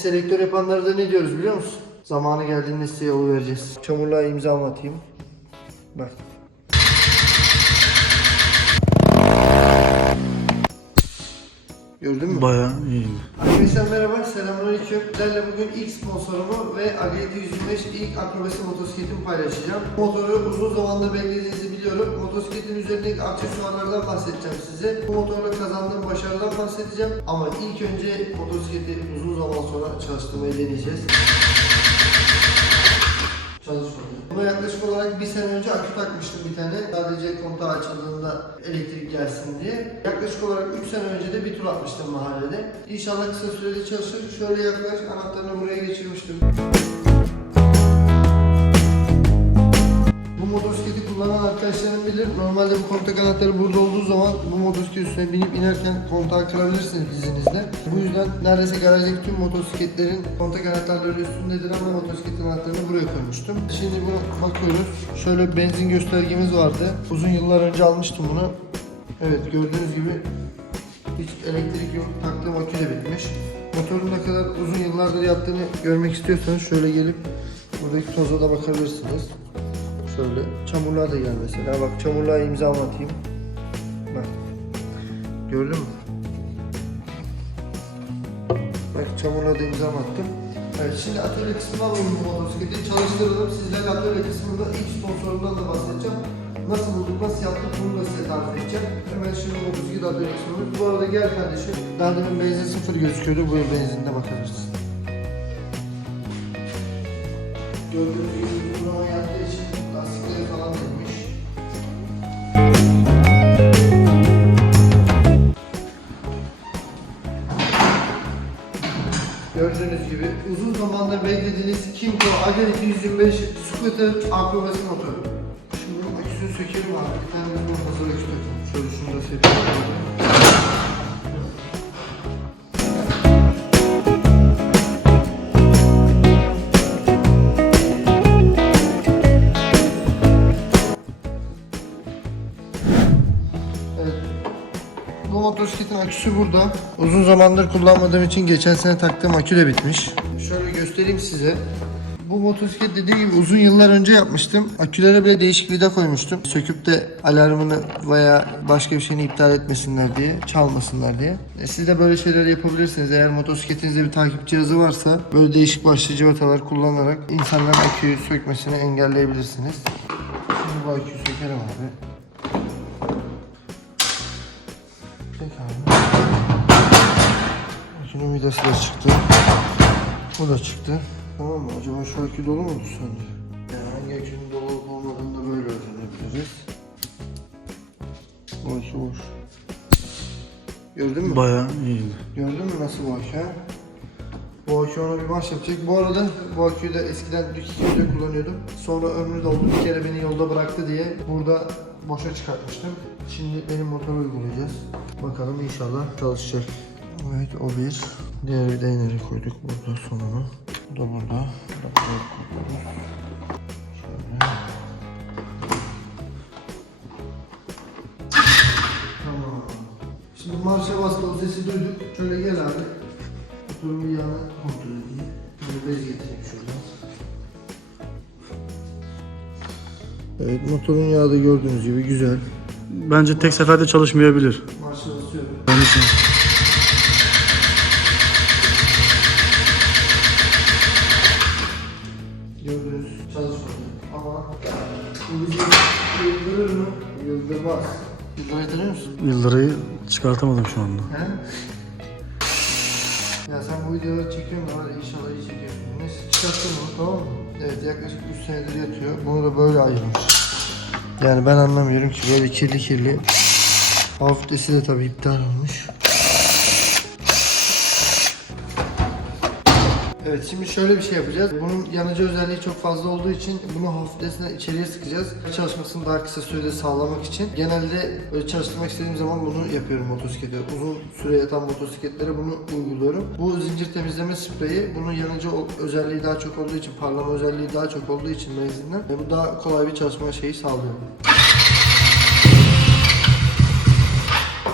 selektör yapanlara da ne diyoruz biliyor musun? Zamanı geldiğinde size yolu vereceğiz. Çamurluğa imza atayım. Bak. Gördün mü? Bayağı iyi. Arkadaşlar merhaba, selamünaleyküm. Sizlerle bugün ilk sponsorumu ve AG725 ilk akrobasi motosikletimi paylaşacağım. Motoru uzun zamandır beklediğinizi biliyorum. Motosikletin üzerindeki aksesuarlardan bahsedeceğim size. Bu motorla kazandığım başarıdan bahsedeceğim. Ama ilk önce motosikleti uzun zaman sonra çalıştırmayı deneyeceğiz. Çalışmadı. Buna yaklaşık olarak bir sene akü takmıştım bir tane. Sadece kontağı açıldığında elektrik gelsin diye. Yaklaşık olarak 3 sene önce de bir tur atmıştım mahallede. İnşallah kısa sürede çalışır. Şöyle yaklaş, anahtarını buraya geçirmiştim. Kullanan arkadaşlarım bilir. Normalde bu kontak anahtarı burada olduğu zaman bu motosiklet üstüne binip inerken kontağı kırabilirsiniz dizinizle. Bu yüzden neredeyse garajdaki tüm motosikletlerin kontak anahtarları üstündedir ama motosikletin anahtarını buraya koymuştum. Şimdi buna bakıyoruz. Şöyle benzin göstergemiz vardı. Uzun yıllar önce almıştım bunu. Evet gördüğünüz gibi hiç elektrik yok. Taktığım akü bitmiş. Motorun ne kadar uzun yıllardır yattığını görmek istiyorsanız şöyle gelip buradaki toza da bakabilirsiniz. Şöyle çamurluğa da gel mesela. Bak çamurluğa imza atayım. Bak. Gördün mü? Bak çamurluğa da imza attım. Evet şimdi atölye kısmına alalım bu motosikleti. Çalıştıralım. Sizlerle atölye kısmında ilk sponsorundan da bahsedeceğim. Nasıl bulduk, nasıl yaptık bunu da size tarif edeceğim. Hemen şimdi motosiklet atölye kısmımız. Bu arada gel kardeşim. Daha demin benzin sıfır gözüküyordu. Buyur benzinde bakabilirsin. Gördüğünüz gibi uzun zaman yattığı için uzun zamandır beklediğiniz Kimco Agel 225 scooter akrobasi motoru. Şimdi aküsünü sökelim abi. Bir tane de bunun hazır aküsü. Şöyle şunu da sökelim. Motosikletin aküsü burada. Uzun zamandır kullanmadığım için geçen sene taktığım akü de bitmiş. Göstereyim size. Bu motosiklet dediğim gibi uzun yıllar önce yapmıştım. Akülere bile değişik vida koymuştum. Söküp de alarmını veya başka bir şeyini iptal etmesinler diye, çalmasınlar diye. E siz de böyle şeyler yapabilirsiniz. Eğer motosikletinizde bir takip cihazı varsa böyle değişik başlı civatalar kullanarak insanların aküyü sökmesini engelleyebilirsiniz. Şimdi bu aküyü sökelim abi. Abi. Akünün vidası da çıktı. Bu da çıktı. Tamam mı? Acaba şu akü dolu mudur sence? Yani hangi akünün dolu olup olmadığını da böyle öğrenebiliriz. Akü boş. Gördün mü? Bayağı iyi. Gördün mü nasıl akü ha? Bu akü ona bir baş yapacak. Bu arada bu aküyü de eskiden Dükiköy'de kullanıyordum. Sonra ömrü doldu. Bir kere beni yolda bıraktı diye burada boşa çıkartmıştım. Şimdi benim motoru uygulayacağız. Bakalım inşallah çalışacak. Evet o bir. Diğer bir de nereye koyduk burada sonunu. Bu da burada. Bu da koyuyoruz. Şöyle. Tamam. Şimdi marşa bastı o sesi duyduk. Şöyle gel abi. Motorun bir yanına kontrol edeyim. Böyle bez getireyim şuradan. Evet motorun yağı da gördüğünüz gibi güzel. Bence tek seferde çalışmayabilir. Marşa basıyorum. Ben için. Yıldırayı çıkartamadım şu anda. He? Ya sen bu videoları çekiyorsun da var ya inşallah iyi çekiyorsun. Neyse çıkarttım bunu tamam mı? Evet yaklaşık 3 senedir yatıyor. Bunu da böyle ayırmış. Yani ben anlamıyorum ki böyle kirli kirli. Hafiflesi de tabii iptal olmuş. Evet şimdi şöyle bir şey yapacağız. Bunun yanıcı özelliği çok fazla olduğu için bunu hafiflesine içeriye sıkacağız. Çalışmasını daha kısa sürede sağlamak için. Genelde böyle çalıştırmak istediğim zaman bunu yapıyorum motosiklete. Uzun süre yatan motosikletlere bunu uyguluyorum. Bu zincir temizleme spreyi bunun yanıcı özelliği daha çok olduğu için, parlama özelliği daha çok olduğu için benzinden e, bu daha kolay bir çalışma şeyi sağlıyor.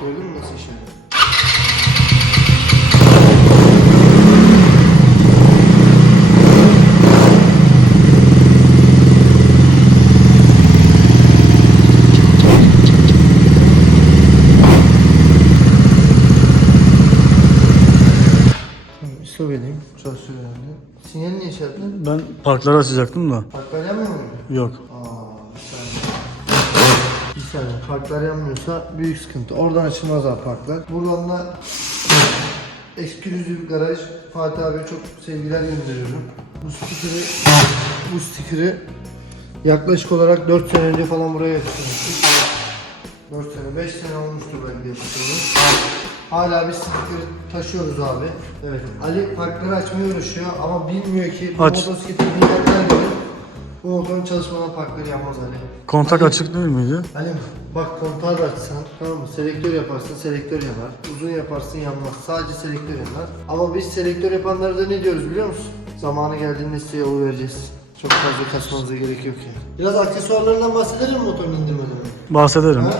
Gördün mü nasıl işe yarıyor? Stop edeyim. Çalışıyor herhalde. Yaptın? Ben parkları açacaktım da. Parklar yanmıyor mu? Yok. Aa, bir saniye. Bir saniye. Parklar yanmıyorsa büyük sıkıntı. Oradan açılmaz abi parklar. Buradan da ekskluzif garaj Fatih abiye çok sevgiler gönderiyorum. Bu stikeri, bu stikeri yaklaşık olarak 4 sene önce falan buraya yapıştırmıştık. 4 sene, 5 sene olmuştur belki yapıştırmış. Hala biz stikeri taşıyoruz abi. Evet. Ali parkları açmaya uğraşıyor ama bilmiyor ki bu Aç. motosikleti milyarlar göre bu motorun çalışmadan parkları yanmaz Ali. Kontak açık değil miydi? Ali bak kontağı da açsan tamam mı? Selektör yaparsın selektör yanar. Uzun yaparsın yanmaz. Sadece selektör yanar. Ama biz selektör yapanlara da ne diyoruz biliyor musun? Zamanı geldiğinde size yol vereceğiz. Çok fazla kasmanıza gerek yok yani. Biraz aksesuarlarından bahsedelim mi motorun indirmeden? Bahsederim. Ha?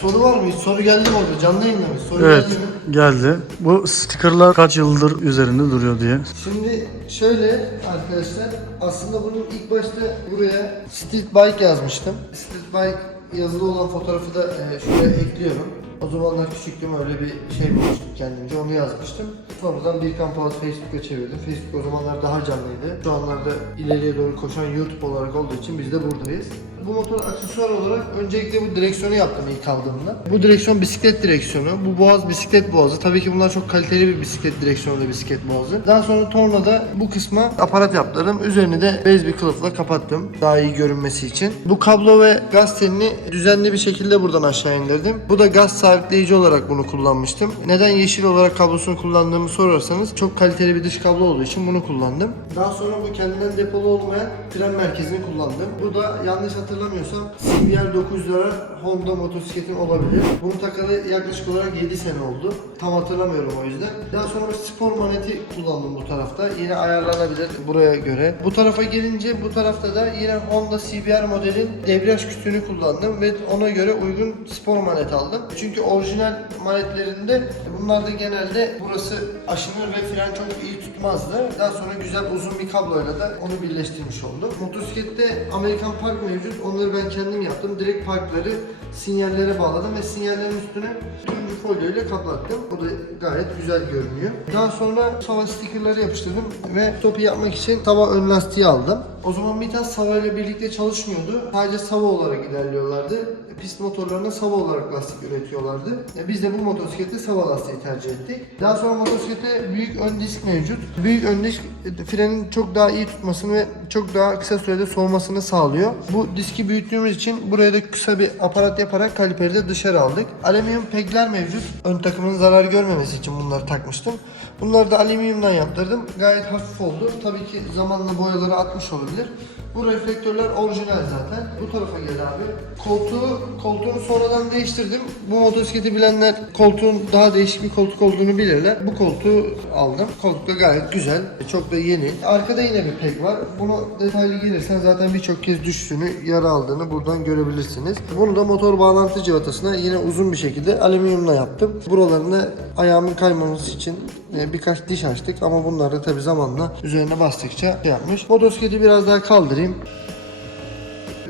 Soru var mı? Hiç soru geldi mi orada? Canlı yayında mı? Soru Evet geldi mi? geldi. Bu stickerlar kaç yıldır üzerinde duruyor diye. Şimdi şöyle arkadaşlar aslında bunun ilk başta buraya street bike yazmıştım. Street bike yazılı olan fotoğrafı da e, şuraya ekliyorum. O zamanlar küçüktüm öyle bir şey bulmuştum kendimce onu yazmıştım. Sonradan Birkan Polat Facebook'a çevirdim. Facebook o zamanlar daha canlıydı. Şu anlarda ileriye doğru koşan YouTube olarak olduğu için biz de buradayız. Bu motor aksesuar olarak öncelikle bu direksiyonu yaptım ilk aldığımda. Bu direksiyon bisiklet direksiyonu. Bu boğaz bisiklet boğazı. Tabii ki bunlar çok kaliteli bir bisiklet direksiyonu ve bisiklet boğazı. Daha sonra tornada bu kısma aparat yaptırdım. Üzerini de bez bir kılıfla kapattım. Daha iyi görünmesi için. Bu kablo ve gaz telini düzenli bir şekilde buradan aşağı indirdim. Bu da gaz sabitleyici olarak bunu kullanmıştım. Neden yeşil olarak kablosunu kullandığımı sorarsanız çok kaliteli bir dış kablo olduğu için bunu kullandım. Daha sonra bu kendinden depolu olmayan fren merkezini kullandım. Bu da yanlış hatırlamıyorsam CBR 900'lara Honda motosikletin olabilir. Bunu takalı yaklaşık olarak 7 sene oldu. Tam hatırlamıyorum o yüzden. Daha sonra spor maneti kullandım bu tarafta. Yine ayarlanabilir buraya göre. Bu tarafa gelince bu tarafta da yine Honda CBR modelin debriyaj kütüğünü kullandım ve ona göre uygun spor manet aldım. Çünkü orijinal manetlerinde bunlarda genelde burası aşınır ve fren çok iyi tutmazdı. Daha sonra güzel uzun bir kabloyla da onu birleştirmiş oldum. Motosiklette Amerikan park mevcut. Onları ben kendim yaptım. Direkt parkları sinyallere bağladım ve sinyallerin üstüne turuncu folyo ile kaplattım. O da gayet güzel görünüyor. Daha sonra Sava stickerları yapıştırdım ve topu yapmak için Sava ön lastiği aldım. O zaman Mitas Sava ile birlikte çalışmıyordu. Sadece Sava olarak ilerliyorlardı. Pist motorlarına Sava olarak lastik üretiyorlardı. E, Biz de bu motosiklette Sava lastiği tercih ettik. Daha sonra motosiklette büyük ön disk mevcut. Büyük ön disk e, frenin çok daha iyi tutmasını ve çok daha kısa sürede soğumasını sağlıyor. Bu diski büyüttüğümüz için buraya da kısa bir aparat yaparak kaliperi de dışarı aldık. Alüminyum pegler mevcut. Ön takımın zarar görmemesi için bunları takmıştım. Bunları da alüminyumdan yaptırdım. Gayet hafif oldu. Tabii ki zamanla boyaları atmış olabilir. Bu reflektörler orijinal zaten. Bu tarafa gel abi. Koltuğu, koltuğunu sonradan değiştirdim. Bu motosikleti bilenler koltuğun daha değişik bir koltuk olduğunu bilirler. Bu koltuğu aldım. Koltuk da gayet güzel. Çok da yeni. Arkada yine bir peg var. Bunu detaylı gelirsen zaten birçok kez düştüğünü, yara aldığını buradan görebilirsiniz. Bunu da motor bağlantı cıvatasına yine uzun bir şekilde alüminyumla yaptım. Buralarını ayağımın kaymaması için e, birkaç diş açtık ama bunlar da tabi zamanla üzerine bastıkça şey yapmış. Motosikleti biraz daha kaldırayım.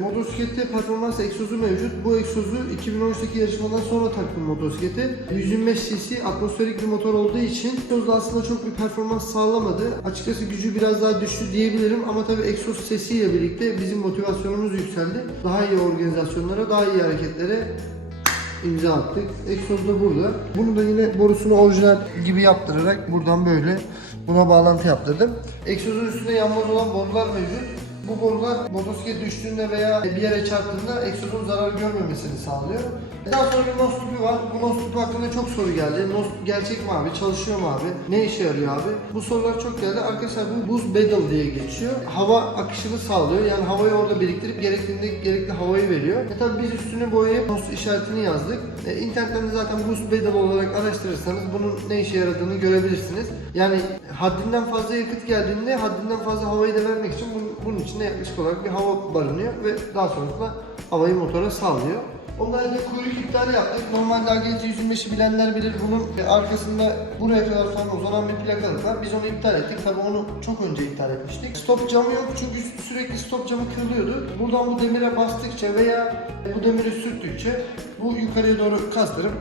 Motosiklette performans egzozu mevcut. Bu egzozu 2013'teki yarışmadan sonra taktım motosiklete. 125 cc atmosferik bir motor olduğu için egzozda aslında çok bir performans sağlamadı. Açıkçası gücü biraz daha düştü diyebilirim ama tabii egzoz sesiyle birlikte bizim motivasyonumuz yükseldi. Daha iyi organizasyonlara, daha iyi hareketlere imza attık. Egzoz da burada. Bunu da yine borusunu orijinal gibi yaptırarak buradan böyle buna bağlantı yaptırdım. Egzozun üstünde yanmaz olan borular mevcut. Bu borular motosiklet düştüğünde veya bir yere çarptığında egzozun zarar görmemesini sağlıyor. Daha sonra bir nos tüpü var. Bu nos tüpü hakkında çok soru geldi. Nos gerçek mi abi? Çalışıyor mu abi? Ne işe yarıyor abi? Bu sorular çok geldi. Arkadaşlar bu buz beddle diye geçiyor. Hava akışını sağlıyor. Yani havayı orada biriktirip gerektiğinde gerekli havayı veriyor. E tabi biz üstünü boyayıp nos işaretini yazdık. E, internetten zaten buz beddle olarak araştırırsanız bunun ne işe yaradığını görebilirsiniz. Yani haddinden fazla yakıt geldiğinde haddinden fazla havayı da vermek için bunun, bunun içinde yaklaşık olarak bir hava barınıyor ve daha sonrasında havayı motora sağlıyor. Onun haricinde kuyruk iptali yaptık. Normalde AGC 125'i bilenler bilir bunun arkasında buraya kadar falan uzanan bir plakalık var. Biz onu iptal ettik. Tabi onu çok önce iptal etmiştik. Stop camı yok çünkü sürekli stop camı kırılıyordu. Buradan bu demire bastıkça veya bu demiri sürttükçe bu yukarıya doğru kastırıp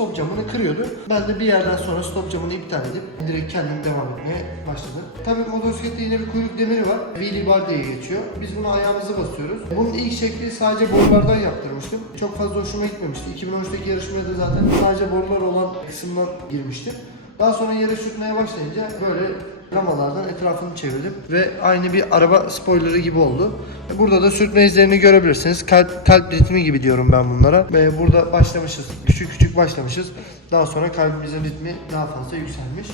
stop camını kırıyordu. Ben de bir yerden sonra stop camını iptal edip direkt kendim devam etmeye başladım. Tabii motosiklette yine bir kuyruk demiri var. Wheelie bar diye geçiyor. Biz bunu ayağımıza basıyoruz. Bunun ilk şekli sadece borulardan yaptırmıştım. Çok fazla hoşuma gitmemişti. 2013'teki yarışmaya da zaten sadece borular olan kısımdan girmiştim. Daha sonra yere sürtmeye başlayınca böyle lamalardan etrafını çevirdim ve aynı bir araba spoilerı gibi oldu. Burada da sürtme izlerini görebilirsiniz. Kalp, kalp ritmi gibi diyorum ben bunlara. Ve burada başlamışız. Küçük küçük başlamışız. Daha sonra kalbimizin ritmi daha fazla yükselmiş.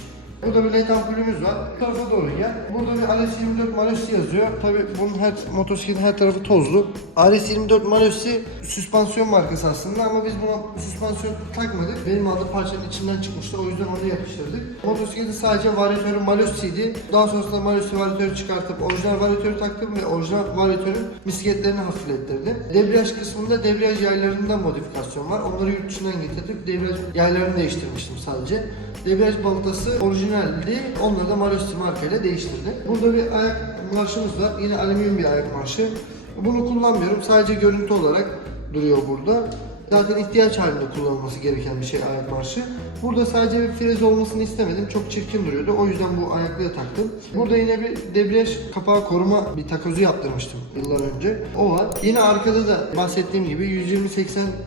Burada bir led ampulümüz var. Bu tarafa doğru gel. Burada bir RS24 Malossi yazıyor. Tabi bunun her motosikletin her tarafı tozlu. RS24 Malossi süspansiyon markası aslında ama biz buna süspansiyon takmadık. Benim adı parçanın içinden çıkmıştı. O yüzden onu yapıştırdık. Motosikletin sadece varyatörü Malossi'ydi. Daha sonrasında Malossi varyatörü çıkartıp orijinal varyatörü taktım ve orijinal varyatörün misketlerini hafiflettirdim. Debriyaj kısmında debriyaj yaylarında modifikasyon var. Onları yurt dışından getirdik. Debriyaj yaylarını değiştirmiştim sadece. Debriyaj balatası orijinaldi. Onları da Malossi markayla değiştirdim. Burada bir ayak marşımız var. Yine alüminyum bir ayak marşı. Bunu kullanmıyorum. Sadece görüntü olarak duruyor burada. Zaten ihtiyaç halinde kullanılması gereken bir şey ayak marşı. Burada sadece bir frez olmasını istemedim. Çok çirkin duruyordu. O yüzden bu ayaklığı taktım. Burada yine bir debriyaj kapağı koruma bir takozu yaptırmıştım yıllar önce. O var. Yine arkada da bahsettiğim gibi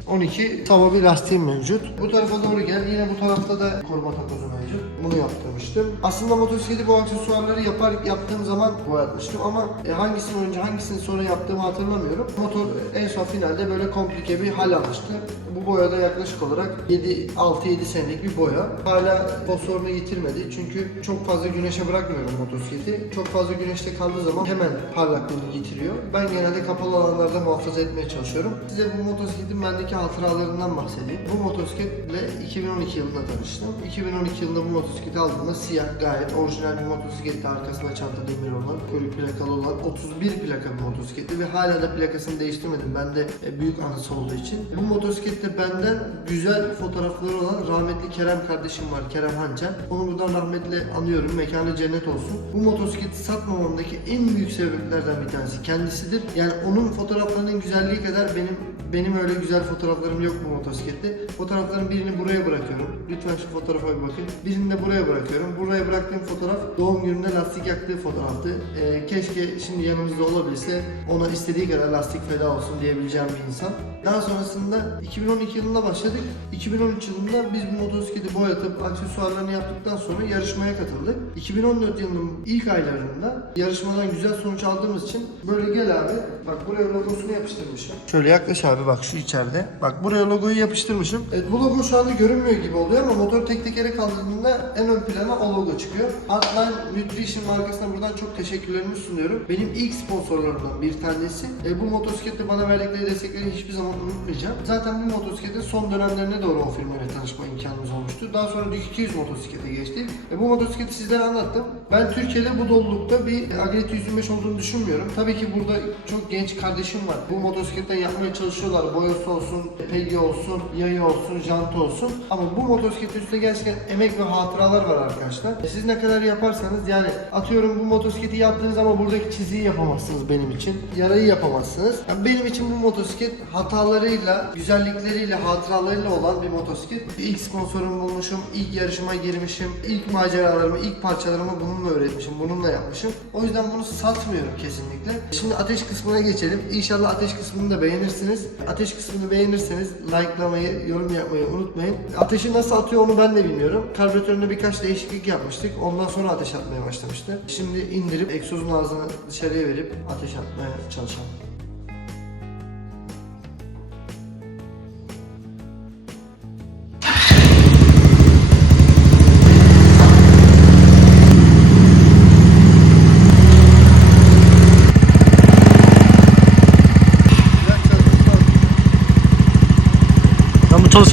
120-80-12 tava bir lastiğim mevcut. Bu tarafa doğru gel. Yine bu tarafta da koruma takozu mevcut. Bunu yaptırmıştım. Aslında motosikleti bu aksesuarları yapar yaptığım zaman boyatmıştım ama e, hangisini önce hangisini sonra yaptığımı hatırlamıyorum. Motor en son finalde böyle komplike bir hal almıştı. Bu boyada yaklaşık olarak 7 6-7 senelik bir boya. Hala fosforunu yitirmedi. Çünkü çok fazla güneşe bırakmıyorum motosikleti. Çok fazla güneşte kaldığı zaman hemen parlaklığını yitiriyor. Ben genelde kapalı alanlarda muhafaza etmeye çalışıyorum. Size bu motosikletin bendeki hatıralarından bahsedeyim. Bu motosikletle 2012 yılında tanıştım. 2012 yılında bu motosikleti aldığımda siyah gayet orijinal bir motosikletti. Arkasında çanta demiri olan, kuyruk plakalı olan 31 plaka bir motosikletti ve hala da plakasını değiştirmedim. Bende e, büyük anısı olduğu için. Bu motosiklette benden güzel fotoğrafları olan rahmetli Kerem kardeşim var. Kerem Hançer. Onu buradan rahmetle anıyorum. Mekanı cennet olsun. Bu motosikleti satmamamdaki en büyük sebeplerden bir tanesi kendisidir. Yani onun fotoğraflarının güzelliği kadar benim benim öyle güzel fotoğraflarım yok bu motosiklette. Fotoğrafların birini buraya bırakıyorum. Lütfen şu fotoğrafa bir bakın. Birini de buraya bırakıyorum. Buraya bıraktığım fotoğraf doğum gününde lastik yaktığı fotoğraftı. Ee, keşke şimdi yanımızda olabilse ona istediği kadar lastik feda olsun diyebileceğim bir insan. Daha sonrasında 2012 yılında başladık. 2013 yılında biz bu motosikleti boyatıp aksesuarlarını yaptıktan sonra yarışmaya katıldık. 2014 yılının ilk aylarında yarışmadan güzel sonuç aldığımız için böyle gel abi bak buraya logosunu yapıştırmışım. Şöyle yaklaş abi bak şu içeride. Bak buraya logoyu yapıştırmışım. Evet bu logo şu anda görünmüyor gibi oluyor ama motor tek tekere kaldırdığında en ön plana o logo çıkıyor. Hotline Nutrition markasına buradan çok teşekkürlerimi sunuyorum. Benim ilk sponsorlarımdan bir tanesi. E, bu motosiklette bana verdikleri destekleri hiçbir zaman unutmayacağım. Zaten bu motosikletin son dönemlerine doğru o firmayla tanışma imkanımız olmuştu. Daha sonra Dük 200 motosiklete geçtik. E, bu motosikleti sizlere anlattım. Ben Türkiye'de bu dolulukta bir Agret 125 olduğunu düşünmüyorum. Tabii ki burada çok genç kardeşim var. Bu motosikletten yapmaya çalışıyorlar. Boyası olsun, pegi olsun, yayı olsun, jantı olsun. Ama bu motosikletin üstünde gerçekten emek ve hatıralar var arkadaşlar. E, siz ne kadar yaparsanız yani atıyorum bu motosikleti yaptığınız ama buradaki çiziyi yapamazsınız benim için. Yarayı yapamazsınız. Yani benim için bu motosiklet hatalarıyla, güzellikleriyle, hatıralarıyla olan bir motosiklet. İlk sponsorum bulmuşum, ilk yarışıma girmişim, ilk maceralarımı, ilk parçalarımı bununla öğretmişim, bununla yapmışım. O yüzden bunu satmıyorum kesinlikle. Şimdi ateş kısmına geçelim. İnşallah ateş kısmını da beğenirsiniz. Ateş kısmını beğenirseniz likelamayı, yorum yapmayı unutmayın. Ateşi nasıl atıyor onu ben de bilmiyorum. Karbüratöründe birkaç değişiklik yapmıştık. Ondan sonra ateş atmaya başlamıştı. Şimdi indirip egzozun ağzını dışarıya verip ateş atmaya çalışalım.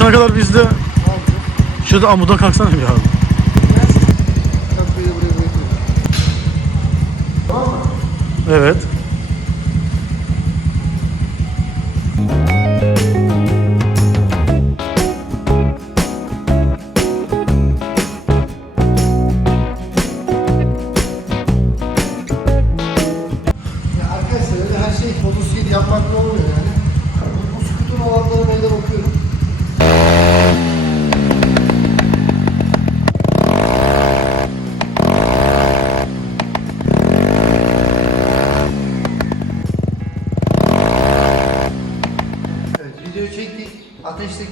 Çalışana kadar biz de Ne yapacağız? şurada amuda kalksana bir abi. Evet.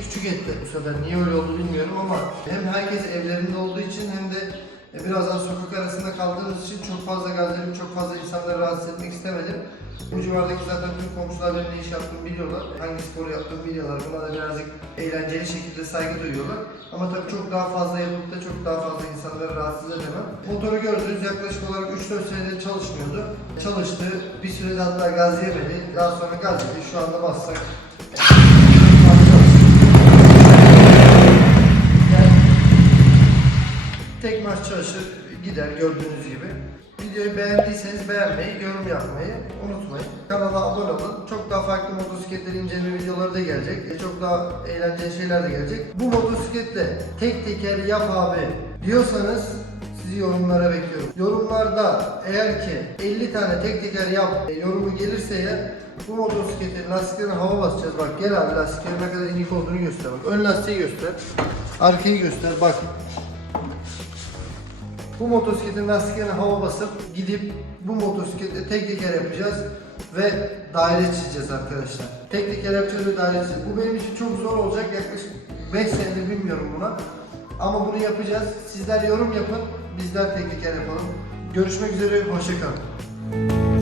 Küçük etti bu sefer. Niye öyle oldu bilmiyorum ama hem herkes evlerinde olduğu için hem de e, biraz daha sokak arasında kaldığımız için çok fazla gaz verip çok fazla insanları rahatsız etmek istemedim. Bu civardaki zaten tüm komşular benim ne iş yaptığımı biliyorlar. Hangi sporu yaptığımı biliyorlar. Buna da birazcık eğlenceli şekilde saygı duyuyorlar. Ama tabii çok daha fazla yapıp da çok daha fazla insanları rahatsız edemem. Motoru gördünüz yaklaşık olarak 3-4 senedir çalışmıyordu. Çalıştı. Bir sürede hatta gaz yemedi. Daha sonra gaz yedi. Şu anda bassak. Yani Tek maç çalışır, gider gördüğünüz gibi. Videoyu beğendiyseniz beğenmeyi, yorum yapmayı unutmayın. Kanala abone olun. Çok daha farklı motosikletleri inceleme videoları da gelecek. Çok daha eğlenceli şeyler de gelecek. Bu motosikletle tek teker yap abi diyorsanız sizi yorumlara bekliyorum. Yorumlarda eğer ki 50 tane tek teker yap e, yorumu gelirse eğer bu motosikletin lastiklerine hava basacağız. Bak gel abi lastiklerin ne kadar inik olduğunu göster bak. Ön lastiği göster. Arkayı göster bak. Bu motosikletin lastiklerine hava basıp gidip bu motosiklete tek teker yapacağız ve daire çizeceğiz arkadaşlar. Tek teker yapacağız ve daire çizeceğiz. Bu benim için çok zor olacak. Yaklaşık 5 senedir bilmiyorum buna. Ama bunu yapacağız. Sizler yorum yapın. Bizler tek teker yapalım. Görüşmek üzere. Hoşçakalın.